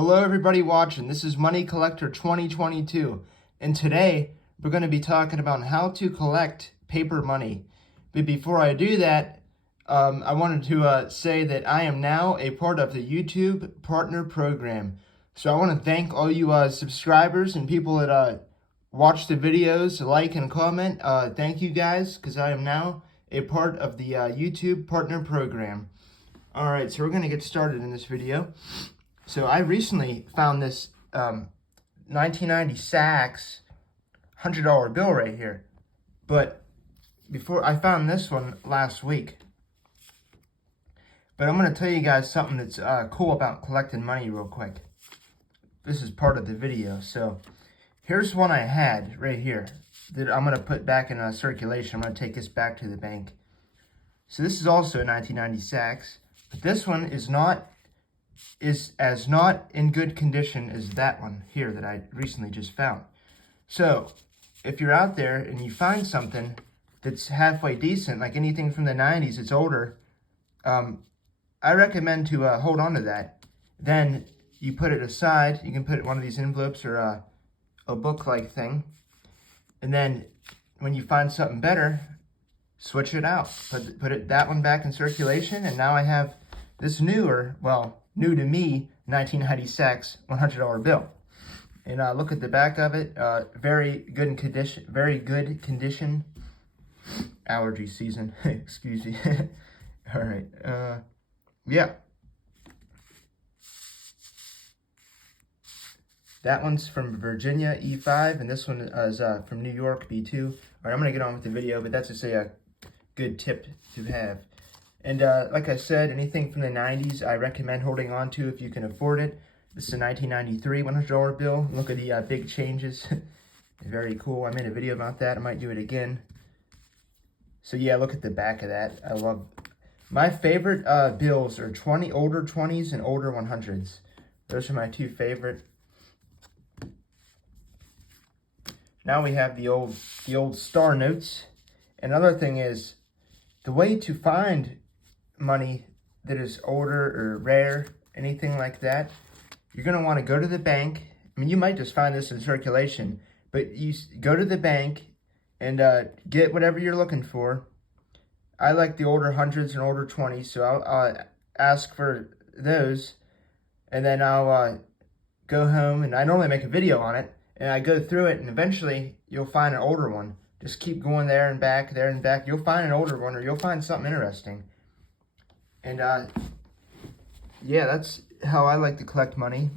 Hello everybody watching, this is Money Collector 2022, and today we're going to be talking about how to collect paper money. But before I do that, I wanted to say that I am now a part of the YouTube Partner Program. So I want to thank all you subscribers and people that watch the videos, like and comment. Thank you guys, because I am now a part of the YouTube Partner Program. Alright, so we're going to get started in this video. So I recently found this 1990 Saks $100 bill right here. But before I found this one last week. But I'm going to tell you guys something that's cool about collecting money real quick. This is part of the video. So here's one I had right here that I'm going to put back in circulation. I'm going to take this back to the bank. So this is also a 1990 Saks. But this one is not in good condition as that one here that I recently just found. So if you're out there and you find something that's halfway decent, like anything from the 90s, it's older, I recommend to hold on to that. Then you put it aside. You can put it in one of these envelopes or a book-like thing. And then when you find something better, switch it out. Put that one back in circulation, and now I have this newer, well, new to me, 1990 Saks $100 bill. And look at the back of it. Very good condition. Very good condition. Allergy season. Excuse me. All right. Yeah. That one's from Virginia E5, and this one is from New York B2. All right, I'm gonna get on with the video, but that's just a good tip to have. And like I said, anything from the 90s, I recommend holding on to if you can afford it. This is a 1993 $100 bill. Look at the big changes. Very cool. I made a video about that. I might do it again. So yeah, look at the back of that. I love. My favorite bills are older 20s and older 100s. Those are my two favorite. Now we have the old star notes. Another thing is, the way to find money that is older or rare, anything like that, you're going to want to go to the bank. I mean, you might just find this in circulation, but you go to the bank and get whatever you're looking for. I like the older 100s and older 20s, so I'll ask for those, and then I'll go home, and I normally make a video on it, and I go through it, and eventually you'll find an older one. Just keep going there and back, there and back. You'll find an older one, or you'll find something interesting. And yeah, that's how I like to collect money.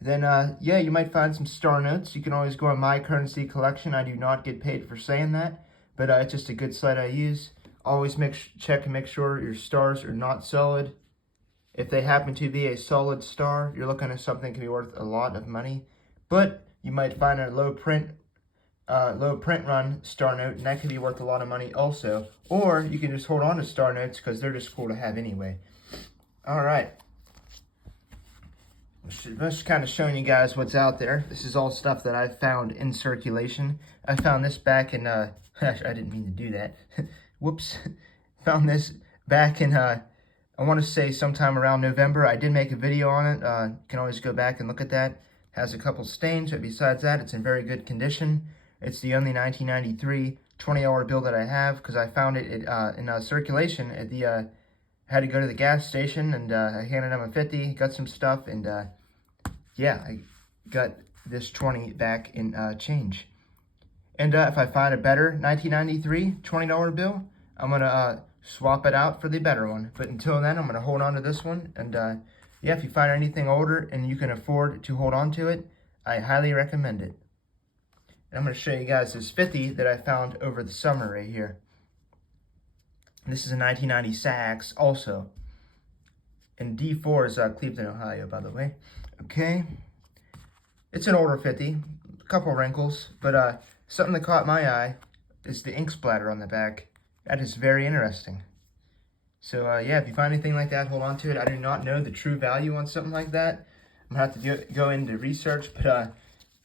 Then yeah, you might find some star notes. You can always go on My Currency Collection. I do not get paid for saying that, but it's just a good site I use. Always check and make sure your stars are not solid. If they happen to be a solid star, you're looking at something that can be worth a lot of money. But you might find a low print run star note, and that can be worth a lot of money also. Or you can just hold on to star notes because they're just cool to have anyway. All right. Just kind of showing you guys what's out there. This is all stuff that I found in circulation. I found this back in, I didn't mean to do that. Whoops. Found this back in, I want to say sometime around November. I did make a video on it. You can always go back and look at that. Has a couple stains, but besides that, it's in very good condition. It's the only 1993 $20 bill that I have, because I found it in circulation at the, had to go to the gas station, and I handed him a 50, got some stuff, and yeah, I got this 20 back in change. And if I find a better 1993 $20 bill, I'm going to swap it out for the better one. But until then, I'm going to hold on to this one, and yeah, if you find anything older and you can afford to hold on to it, I highly recommend it. And I'm going to show you guys this 50 that I found over the summer right here. This is a 1990 Saks also. And D4 is Cleveland, Ohio, by the way. Okay. It's an older 50. A couple wrinkles. But something that caught my eye is the ink splatter on the back. That is very interesting. So, yeah, if you find anything like that, hold on to it. I do not know the true value on something like that. I'm going to have to go into research, but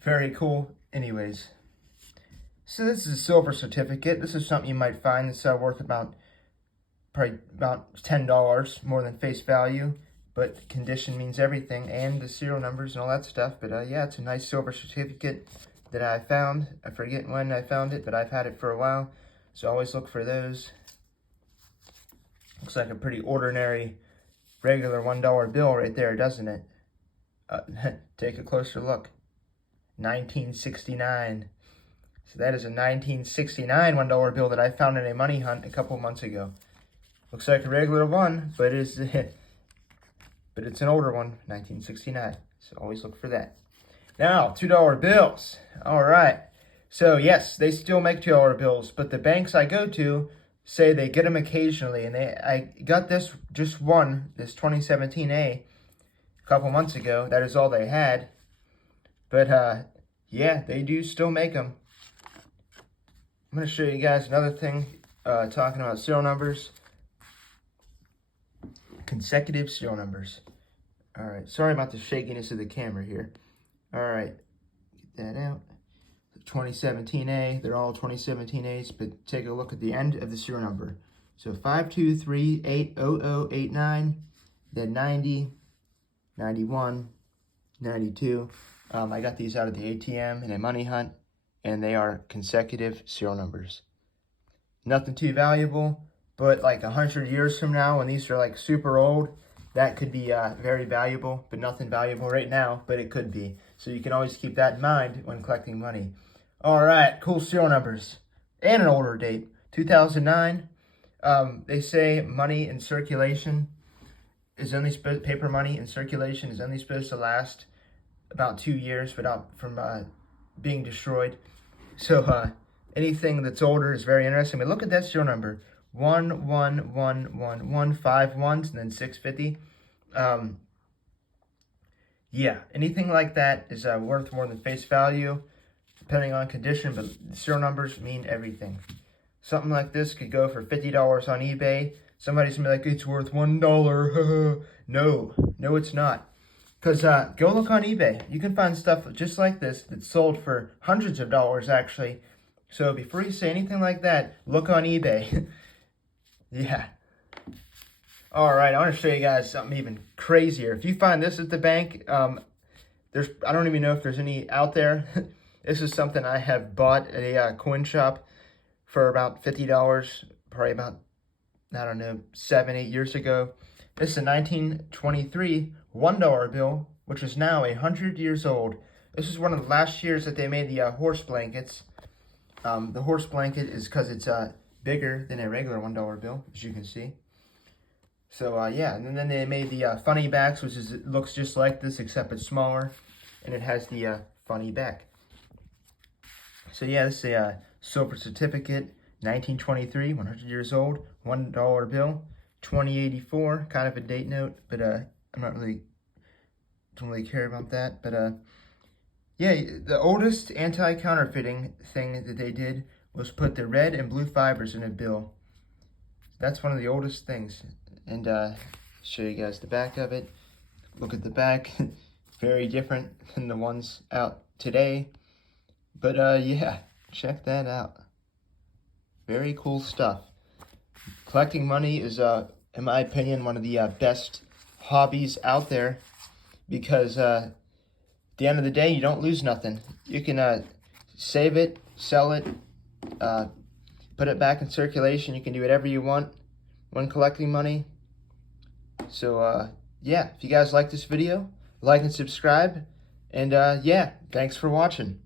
very cool anyways. So this is a silver certificate. This is something you might find that's worth probably about $10 more than face value. but condition means everything, and the serial numbers and all that stuff. But yeah, it's a nice silver certificate that I found. I forget when I found it, but I've had it for a while, so always look for those. Looks like a pretty ordinary, regular $1 bill right there, doesn't it? Take a closer look. 1969. So that is a 1969 $1 bill that I found in a money hunt a couple months ago. Looks like a regular one, but it's an older one, 1969. So always look for that. Now, $2 bills. All right. So yes, they still make $2 bills, but the banks I go to say they get them occasionally, and I got this just one, this 2017A, a couple months ago. That is all they had. But yeah, they do still make them. I'm going to show you guys another thing, talking about serial numbers. Consecutive serial numbers. All right, sorry about the shakiness of the camera here. All right, get that out. 2017A, they're all 2017As, but take a look at the end of the serial number. So 523-80089, then 90, 91, 92. I got these out of the ATM in a money hunt, and they are consecutive serial numbers. Nothing too valuable, but like 100 years from now, when these are like super old, that could be very valuable, but nothing valuable right now, but it could be. So you can always keep that in mind when collecting money. All right, cool serial numbers and an older date, 2009. They say money in circulation is only paper money in circulation is only supposed to last about 2 years without from being destroyed. So anything that's older is very interesting. But look at that serial number, 11111 ones and then 650. Yeah, anything like that is worth more than face value, depending on condition, but serial numbers mean everything. Something like this could go for $50 on eBay. Somebody's gonna be like, it's worth $1. No, it's not. Because go look on eBay. You can find stuff just like this that's sold for hundreds of dollars, actually. So before you say anything like that, look on eBay. Yeah. All right, I want to show you guys something even crazier. If you find this at the bank, I don't even know if there's any out there. This is something I have bought at a coin shop for about $50, probably about, I don't know, 7-8 years ago. This is a 1923 $1 bill, which is now 100 years old. This is one of the last years that they made the horse blankets. The horse blanket is because it's bigger than a regular $1 bill, as you can see. So yeah, and then they made the funny backs, which is, it looks just like this except it's smaller, and it has the funny back. So yeah, this is a silver certificate, 1923, 100 years old, $1 bill, 2084, kind of a date note, but don't really care about that. But yeah, the oldest anti-counterfeiting thing that they did was put the red and blue fibers in a bill. That's one of the oldest things. And show you guys the back of it. Look at the back. Very different than the ones out today. But yeah, check that out. Very cool stuff. Collecting money is, in my opinion, one of the best hobbies out there, because at the end of the day, you don't lose nothing. You can save it, sell it, put it back in circulation. You can do whatever you want when collecting money. So yeah, if you guys like this video, like and subscribe, and yeah, thanks for watching.